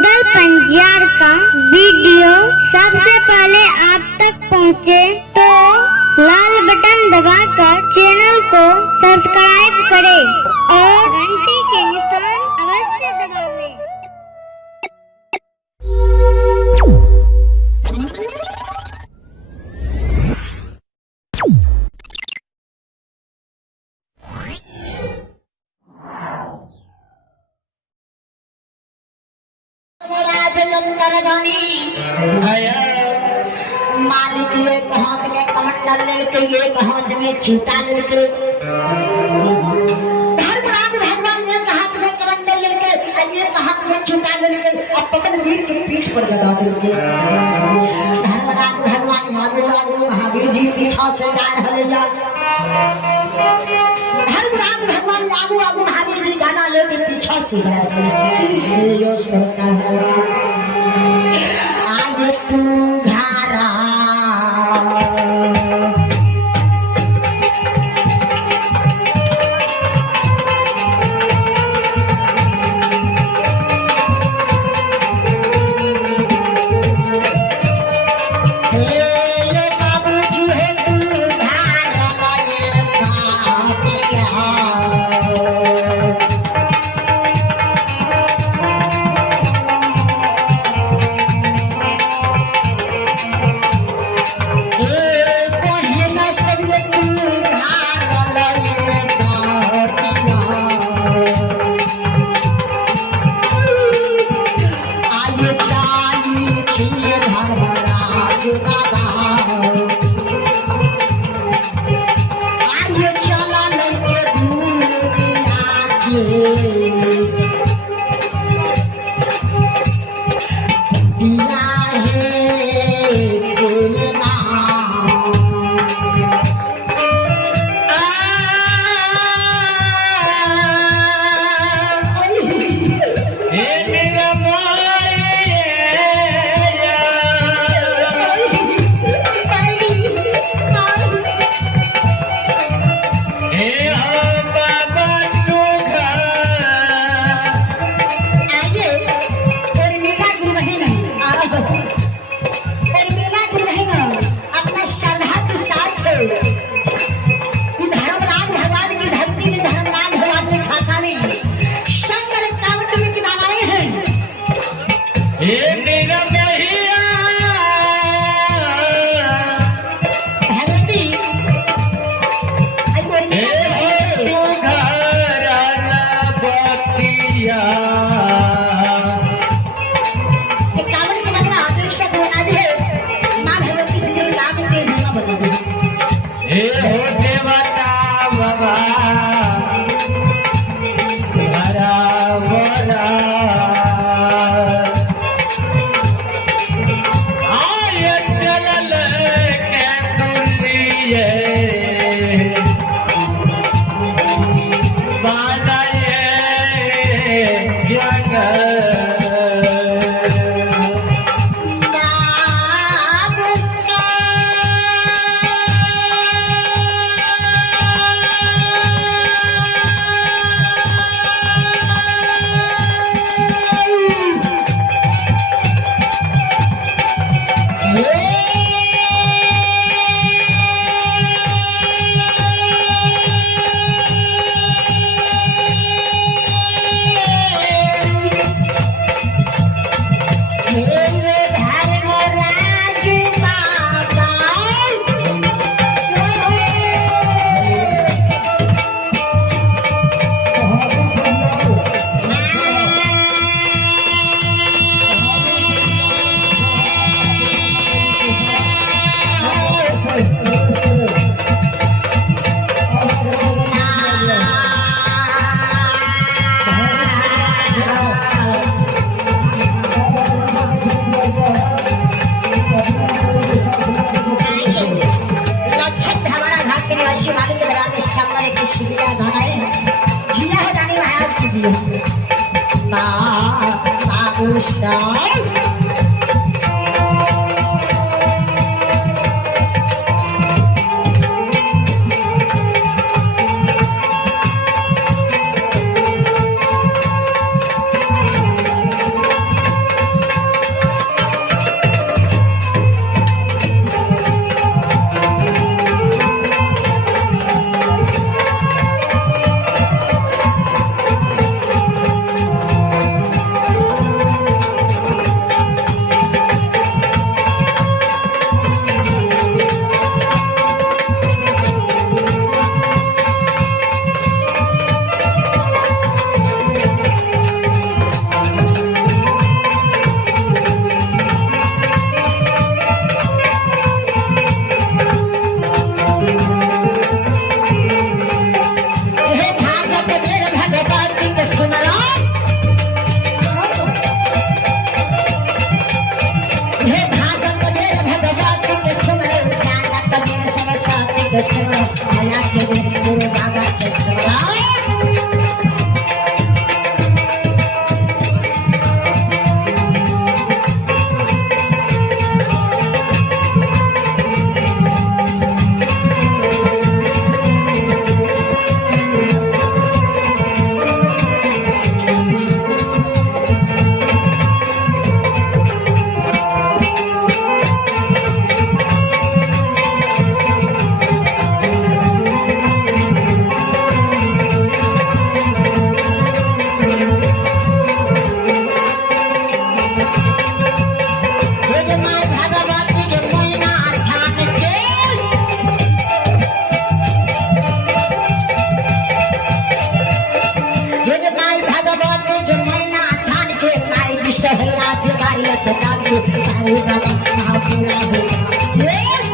Google Panjiyar का video सबसे पहले आप तक पहुंचे तो लाल बटन दबाकर चैनल को सब्सक्राइब करें और घंटी के निशान अवश्य दबावें। मालिक एक हाथ में कमंडल लेके एक हाथ में चीता लेके धर्मराज भगवान एक हाथ में कमंडल लेके एक हाथ में चीता लेके और पवन वीर की पीठ पर लगा देंगे। धर्मराज भगवान आगे आगे महावीर जी पीछा से जा रहे हैं। धर्मराज भगवान आगे आगे महावीर जी गाना लेके पीछा से जा रहे हैं। यो सरता है आये तू घारा के सारे बाबा महापुरा होगा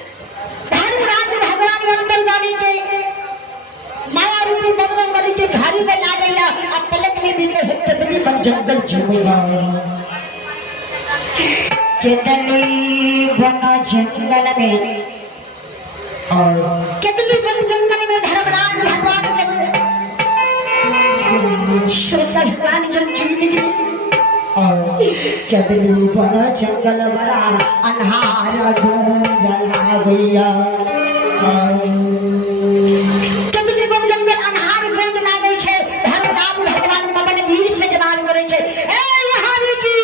धर्मराज भगवान अंतर्गामी के माया रूपी बजरंगबली के घारी में ला गया अब पलक में भी केतली बन जंगल झूमेगा केतली बन जंगल में केतली बन जंगल में धर्मराज भगवान जब श्रद्धा भगवान जब जिंदगी केतली बन जंगल बड़ा अन्हार जला गया केतली बन जंगल अन्हार गूंज लागै छै धर्मराज भगवान पवन वीर से जवान करे छै ए महावीर जी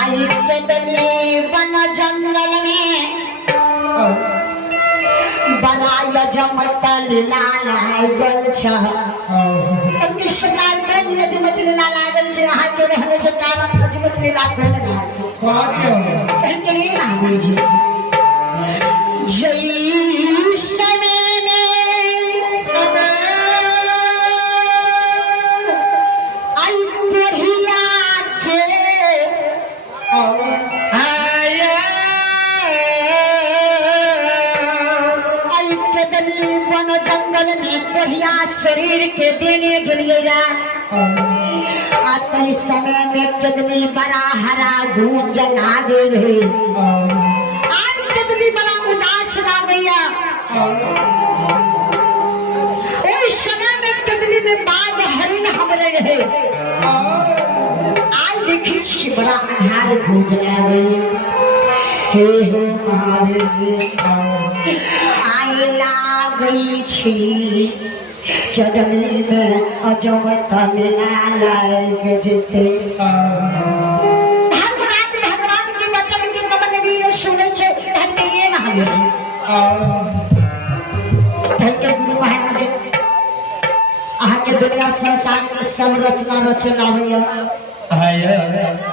आई केतली बन जंगल में बड़ा यजमतल लालाय गल छ उनकी शिकार कर यजमतल लालाय गल छ हाथ के रहने के कारण यजमतल लालाय गल कहेंगे ये महावीर जी जय समय में आई बढ़िया के आई केतली बन जंगल में बढ़िया शरीर के देने के लिए आते समय में केतली बड़ा हरा गूंज लागे रहे आज केतली बड़ा उदास ला गया उस समय में केतली में बाघ हरिण हमरे रहे आज देखी बड़ा अन्हार गूंज लागे हे महावीर जी आई गई छी केतली में अजमतल लालाय जेते धर्मराज भगवान के वचन के पवन वीर सुनै छै कहते ये महावीर जी कहते गुरु महाराज अहाँ के दुनिया संसार के सब रचना रचना होइया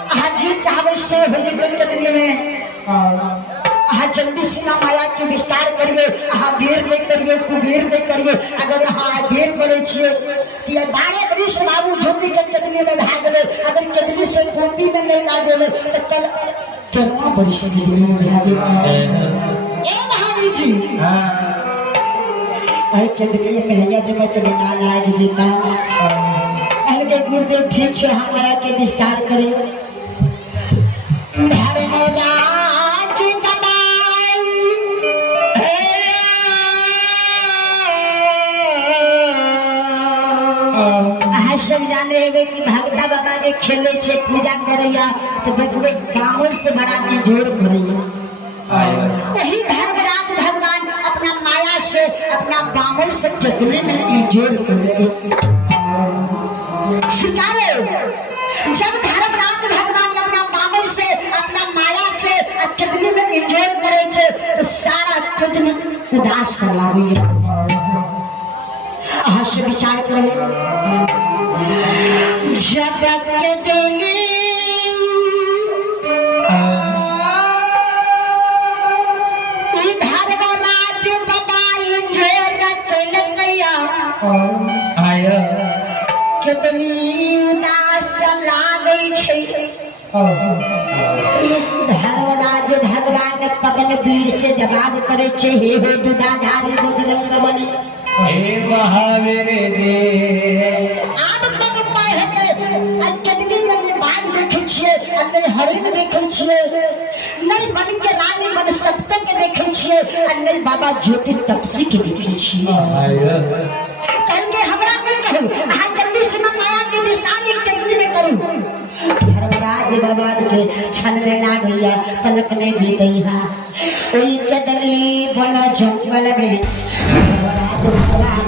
अहाँ जी चाहबै से हो जे केतली में अहाँ जल्दी सीना माया के विस्तार करिए अहाँ देर नहीं करिए कुबेर नहीं करिए अगर अहाँ देर करे छिए कि 12 बरिस बाबू झोंकी के केतली में भाग गए अगर केतली से कुंडी में नहीं ला जेबे तो कल 13 वर्ष की जिंदगी में हाजिर ए महावीर जी अरे चंद के कन्हैया जी मैं तुम्हें ना लायक जीता कह के गुरुदेव ठीक से हम आया के विस्तार करें धर्म राज कमाई सब जाने हुए कि भगता बाबा जे खेले छे पूजा करैया तो देखबे गाँव से बड़ा की जोड़ करैया वही धर्मराज भगवान अपना माया से अपना बामन से टकने में इंजोर करके स्वीकारे जब धर्मराज भगवान अपना बामन से अपना माया से टकने में इंजोर करे छे तो सारा टकने उदास कर लागी हास्य विचार करे जब टकने कितनी उदास लागै छै धर्मराज भगवान पवन वीर से जवाब करे छे हे हो दुधाधारी बजरंग बली हे महावीर जी आब कब उपाय हेतै आ कितनी में बाघ देखे छियै आ नहीं हरिण देखे छियै नहीं मन के रानी मन सत्य के देखे छियै आ नहीं बाबा ज्योति तपसी के देखे छियै कहेंगे हमरा नहीं कहू हाँ जल्दी से मैं माया के विस्तार एक चंडी में करूं धर्मराज भगवान के छल में ना गया पलक ने भी गई हा ओई कदली बन जंगल में धर्मराज भगवान